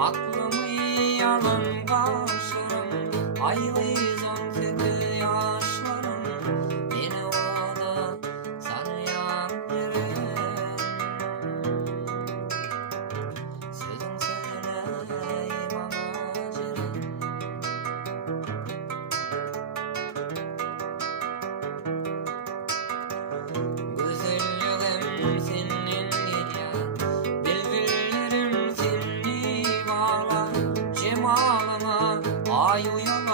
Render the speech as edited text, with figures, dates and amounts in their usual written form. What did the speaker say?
Aklımı yalın kaşlarım, aylıysan tütü yaşlarım, beni orada sarıyan yeren. Sözün söyleyeyim bana JEREN. Güzelliğim senin geliyor, bülbüllerim seni bağlar, cemalına ay uyan.